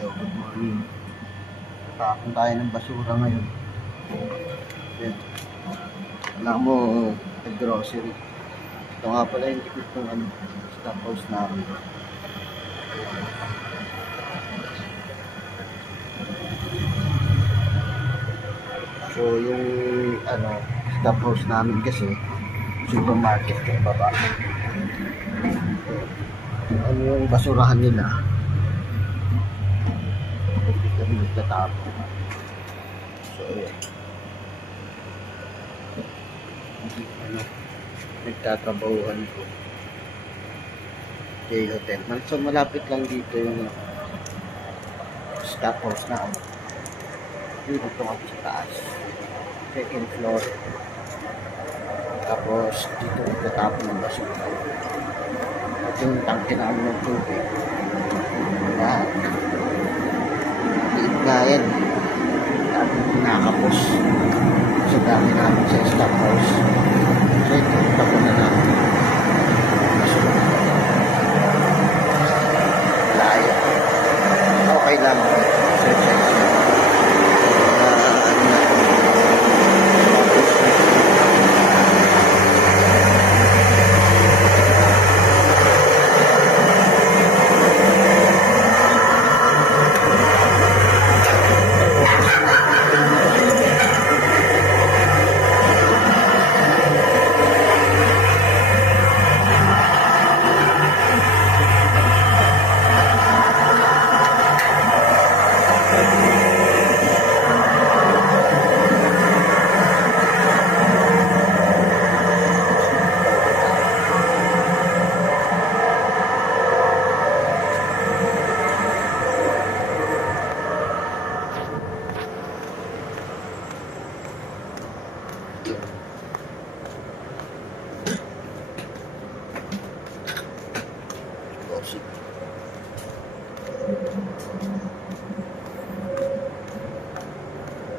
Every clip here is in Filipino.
Yo, good morning. Tapon tayo ng basura ngayon. Yan. Alam mo, nag-grocery. Ito nga pala yung likod ng stop house namin. So, yung stop house namin kasi, supermarket yung baba. Ano yung basurahan nila? Hindi kami nagtatapon. So, ayan. Nagtatrabahuhan ko. Kay hotel. So, malapit lang dito yung stop house na dito ako sa taas. Second floor. Tapos, dito nagtatapon ng basura. At yung tangke namin ng tubig. Ayan. Liit nga yan. Dami kinakapos sa dami namin sa stop house. So, ito, tapon na namin. Layo. Okay lang.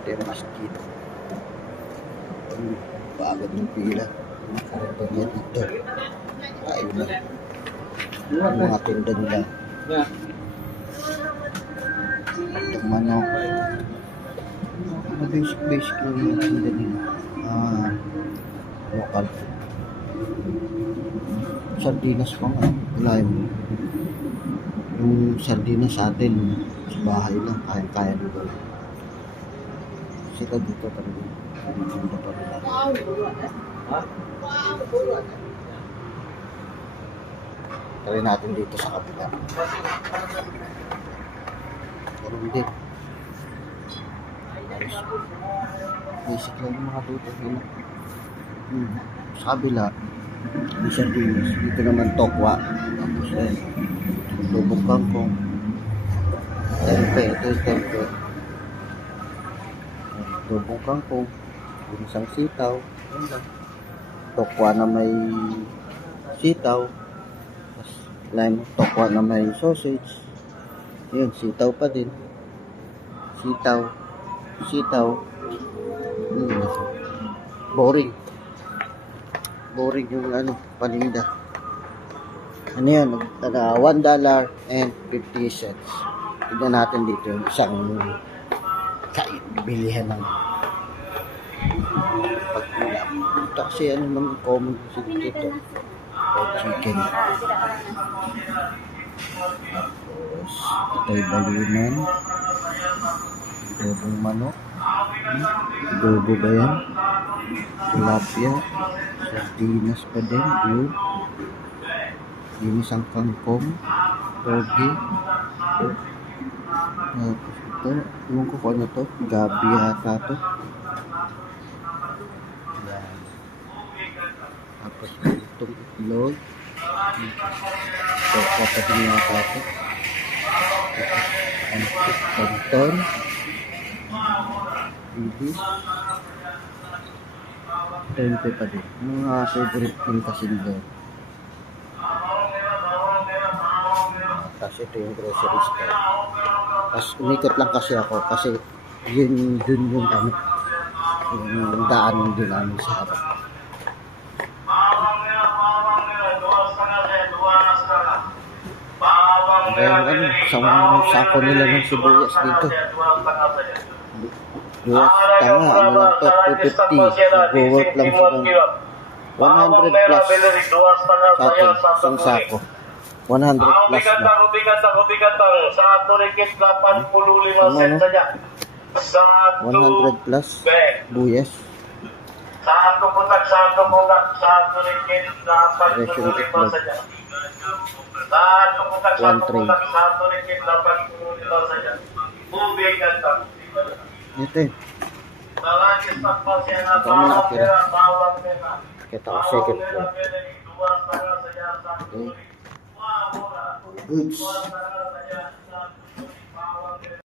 Ito yung masjid. Pagod ng pila. Ganyan dito. Tayo na. Ang mga tinda nila. Itong manok. Basic yung mga tinda nila. Local food. Sardinas pa nga. Wala yung sardinas sa atin sa bahay lang. Kaya nito. Sila dito talaga. Tinda pa nila. Try natin dito sa kapila. Ganun din. Basic lang yung mga dito. Sa kabila, may sardinas. Dito naman tokwa. Tapos yan. Lubong kangkong. Tempe. Ito yung tempe. Lubong kangkong. Isang sitaw. Tokwa na may sitaw. Tapos lime tokwa na may sausage. Yun, sitaw pa din. Sitaw. Boring yung paninda. Ano yan? $1.50. Tignan natin dito yung isang bilihan ng pagkulap. Ito kasi naman common dito. Chicken. Tapos, ito yung balunan. Adobong manok. Adobo ba yan? Tilapia. Sardinas pa din. Ginisang kangkong. Togi. Tapos ito. Ewan ko kung ano to. Gabi yata to. Yan. Tapos itong itlog. Ito pa din yata to. Tapos kanton. Bibis. Tempe pa din. Mga favorite din kasi nila. Tapos ito yung grocery store. Tapos umikot lang kasi ako kasi yun yung daan din namin sa harap. isang sako nila ng sibuyas dito. Duwas, tama, ano lang to, 250. Nag-work lang siya ng 100 plus sa atin, isang sako. 100 plus na. Sa ato rikit 85 cents saja. Sa 100 plus buyas. Sa ato putak, sa ato rikit 85 saja. Sa ato putak, sa ato rikit 85 saja. Ubig at Ito eh. Dami nakatira. Kita ko second floor. Okay. Goods.